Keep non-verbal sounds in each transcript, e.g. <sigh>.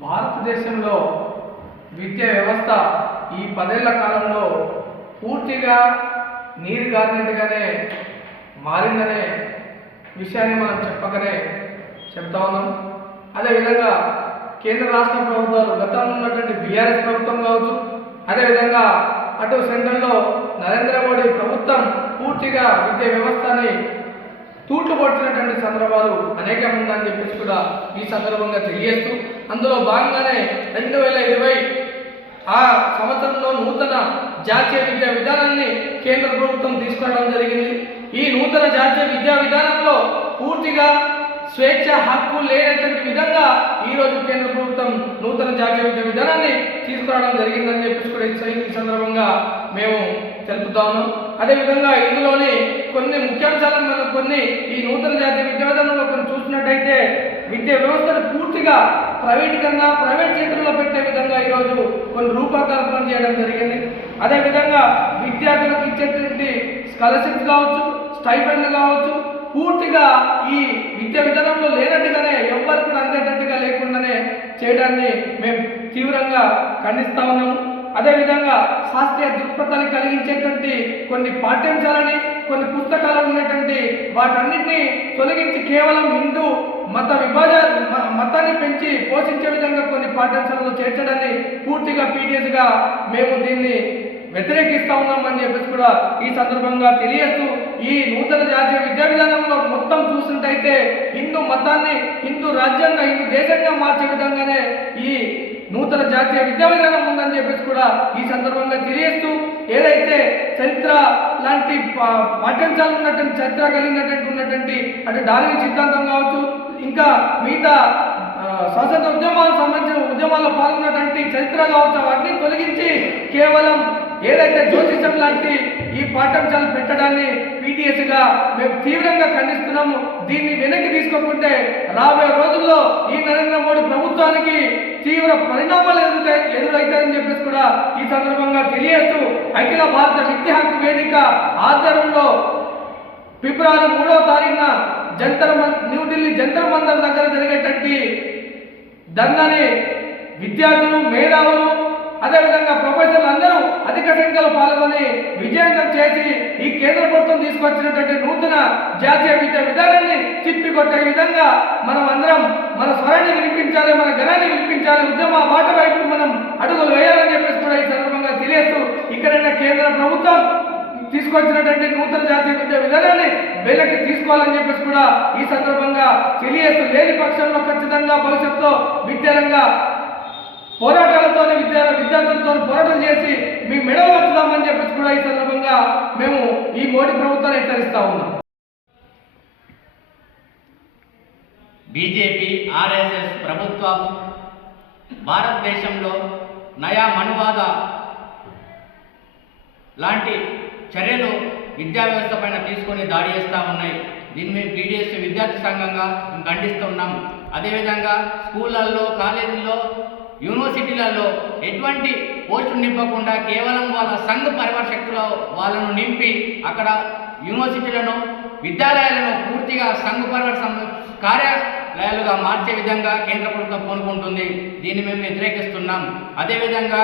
భారతదేశంలో విద్యా వ్యవస్థ ఈ పదేళ్ళ కాలంలో పూర్తిగా నీరు గారినట్టుగానే మారిందనే విషయాన్ని మనం చెప్పకనే చెప్తా ఉన్నాం. అదేవిధంగా కేంద్ర రాష్ట్ర ప్రభుత్వాలు గతంలో ఉన్నటువంటి బీఆర్ఎస్ ప్రభుత్వం కావచ్చు అదేవిధంగా అటు సెంట్రల్లో నరేంద్ర మోడీ ప్రభుత్వం పూర్తిగా విద్యా వ్యవస్థని తూట్లు పడుతున్నటువంటి సందర్భాలు అనేకం ఉందని చెప్పేసి కూడా ఈ సందర్భంగా తెలియజేస్తూ అందులో భాగంగానే రెండు వేల ఇరవై ఆ సంవత్సరంలో నూతన జాతీయ విద్యా విధానాన్ని కేంద్ర ప్రభుత్వం తీసుకురావడం జరిగింది. ఈ నూతన జాతీయ విద్యా విధానంలో పూర్తిగా స్వేచ్ఛ హక్కు లేనటువంటి విధంగా ఈ రోజు కేంద్ర ప్రభుత్వం నూతన జాతీయ విద్యా విధానాన్ని తీసుకురావడం జరిగిందని చెప్పేసి కూడా ఈ సందర్భంగా మేము తెలుపుతా ఉన్నాం. అదేవిధంగా ఇందులోని కొన్ని ముఖ్యాంశాలను మనం కొన్ని ఈ నూతన జాతీయ విద్యా విధానంలో కొన్ని చూసినట్టయితే విద్యా వ్యవస్థను పూర్తిగా ప్రైవేటీకరణ ప్రైవేట్ చేతుల్లో పెట్టే విధంగా ఈరోజు కొన్ని రూపకల్పన చేయడం జరిగింది. అదేవిధంగా విద్యార్థులకు ఇచ్చేటువంటి స్కాలర్షిప్స్ కావచ్చు స్టైఫండ్ కావచ్చు పూర్తిగా ఈ విద్యా విధానంలో లేనట్టుగానే ఎవరు చేయడాన్ని మేము తీవ్రంగా ఖండిస్తా ఉన్నాము. అదేవిధంగా శాస్త్రీయ దృక్పథాన్ని కలిగించేటువంటి కొన్ని పాఠ్యాంశాలని కొన్ని పుస్తకాలు ఉన్నటువంటి వాటన్నింటినీ తొలగించి కేవలం హిందూ మత విభజ మ- మతాన్ని పెంచి పోషించే విధంగా కొన్ని పాఠ్యాంశాలను చేర్చడాన్ని పూర్తిగా పీడిఎస్గా మేము దీన్ని వ్యతిరేకిస్తా ఉన్నామని చెప్పేసి కూడా ఈ సందర్భంగా తెలియస్తూ ఈ నూతన జాతీయ విద్యా విధానంలో మొత్తం చూసినట్టయితే హిందూ మతాన్ని హిందూ రాజ్యాంగ హిందూ దేశంగా మార్చే విధంగానే ఈ నూతన జాతీయ విద్యా విధానం ఉందని చెప్పేసి కూడా ఈ సందర్భంగా తెలియస్తూ ఏదైతే చరిత్ర లాంటి పా- పాఠ్యాంశాలు ఉన్నటువంటి చరిత్ర కలిగినటువంటి ఉన్నటువంటి అంటే డార్విన్ సిద్ధాంతం కావచ్చు ఇంకా మిగతా స్వతంత్ర ఉద్యమాలకు సంబంధించిన ఉద్యమాల్లో పాల్గొన్నటువంటి చరిత్ర కావచ్చు వాటిని తొలగించి కేవలం ఏదైతే జ్యోతిషం లాంటి ఈ పాఠ్యాంశాలు పెట్టడాన్ని పీటీఎస్గా మేము తీవ్రంగా ఖండిస్తున్నాము దీన్ని వెనక్కి తీసుకోకుంటే రాబోయే రోజుల్లో ఈ నరేంద్ర మోడీ ప్రభుత్వానికి తీవ్ర పరిణామాలు ఎదురుతాయి ఎదురవుతాయని చెప్పేసి కూడా ఈ సందర్భంగా తెలియజేస్తూ అఖిల భారత విద్యా హక్కు వేదిక ఆధ్వర్యంలో ఫిబ్రవరి మూడవ తారీఖున జంతర్ న్యూఢిల్లీ జంతర్ మందర్ దగ్గర జరిగేటటువంటి ధర్నాని విద్యార్థులు మేధావులు అదేవిధంగా ప్రొఫెసర్లు అందరూ అధిక సంఖ్యలో పాల్గొని విజయవంతం చేసి ఈ కేంద్ర ప్రభుత్వం తీసుకొచ్చినటువంటి నూతన జాతీయ విద్యా విధానాన్ని చిప్పికొట్టే విధంగా మనం అందరం మన స్వరాన్ని వినిపించాలి మన గణాన్ని వినిపించాలి ఉద్యమ బాట వైపు మనం అడుగులు వేయాలని చెప్పేసి కూడా ఈ సందర్భంగా తెలియదు ఇక్కడైనా కేంద్ర ప్రభుత్వం తీసుకొచ్చినటువంటి నూతన జాతీయ విద్యా విధానాన్ని వెనక్కి తీసుకోవాలని చెప్పేసి కూడా ఈ సందర్భంగా తెలియదు లేని పక్షంలో ఖచ్చితంగా భవిష్యత్తులో విద్యారంగా పోరాటాలతోనే విద్యా విద్యార్థులతో పోరాటం చేసి మీ మెడలు వచ్చుదామని చెప్పేసి కూడా ఈ సందర్భంగా మేము ఈ మోడీ ప్రభుత్వాన్ని హెచ్చరిస్తా ఉన్నాం. బీజేపీ ఆర్ఎస్ఎస్ ప్రభుత్వం భారతదేశంలో నయా మనువాద లాంటి చర్యలు విద్యా వ్యవస్థ పైన తీసుకొని దాడి చేస్తూ ఉన్నాయి. దీన్ని మేము పీడిఎస్ విద్యార్థి సంఘంగా ఖండిస్తున్నాం అదేవిధంగా స్కూళ్ళల్లో కాలేజీల్లో యూనివర్సిటీలలో ఎటువంటి పోస్టులు నింపకుండా కేవలం వాళ్ళ సంఘ పరివార శక్తుల వాళ్ళను నింపి అక్కడ యూనివర్సిటీలను విద్యాలయాలను పూర్తిగా సంఘ పరివార సం- కార్యాలయాలుగా మార్చే విధంగా కేంద్ర ప్రభుత్వం పూనుకుంటుంది దీన్ని మేము వ్యతిరేకిస్తున్నాం. అదేవిధంగా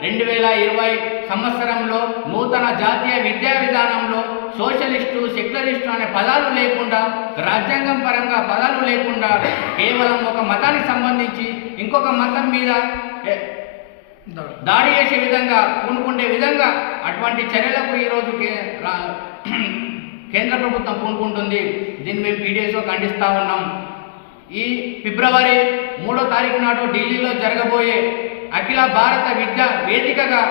రెండు వేల ఇరవై సంవత్సరంలో నూతన జాతీయ విద్యా విధానంలో సోషలిస్టు సెక్యులరిస్టు అనే పదాలు లేకుండా రాజ్యాంగం పరంగా పదాలు లేకుండా కేవలం ఒక మతానికి సంబంధించి ఇంకొక మతం మీద దాడి. చేసే విధంగా పూనుకుండే విధంగా అటువంటి చర్యలకు ఈరోజు <clears throat> కేంద్ర ప్రభుత్వం పూనుకుంటుంది. దీన్ని మేము పీడిఎస్లో ఖండిస్తూ ఉన్నాం. ఈ ఫిబ్రవరి మూడో తారీఖు నాడు ఢిల్లీలో జరగబోయే అఖిల భారత విద్యా వేదికగా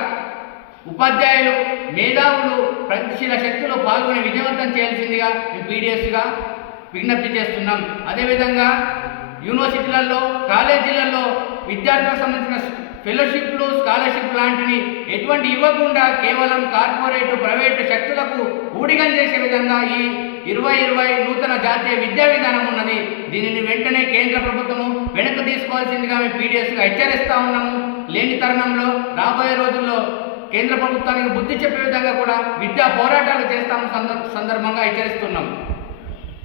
ఉపాధ్యాయులు మేధావులు ప్రగతిశీల శక్తులు పాల్గొని విజయవంతం చేయాల్సిందిగా మేము పీడిఎస్గా విజ్ఞప్తి చేస్తున్నాం. అదేవిధంగా యూనివర్సిటీలలో కాలేజీలలో విద్యార్థులకు సంబంధించిన ఫెలోషిప్లు స్కాలర్షిప్ లాంటివి ఎటువంటి ఇవ్వకుండా కేవలం కార్పొరేట్ ప్రైవేటు శక్తులకు ఊడిగం చేసే విధంగా ఈ ఇరవై ఇరవై నూతన జాతీయ విద్యా విధానం ఉన్నది. దీనిని వెంటనే కేంద్ర ప్రభుత్వము వెనక్కి తీసుకోవాల్సిందిగా మేము పీడిఎస్గా హెచ్చరిస్తా ఉన్నాము. లేని తరుణంలో రాబోయే రోజుల్లో కేంద్ర ప్రభుత్వానికి బుద్ధి చెప్పే విధంగా కూడా విద్యా పోరాటాలు చేస్తాము సందర్భంగా హెచ్చరిస్తున్నాము.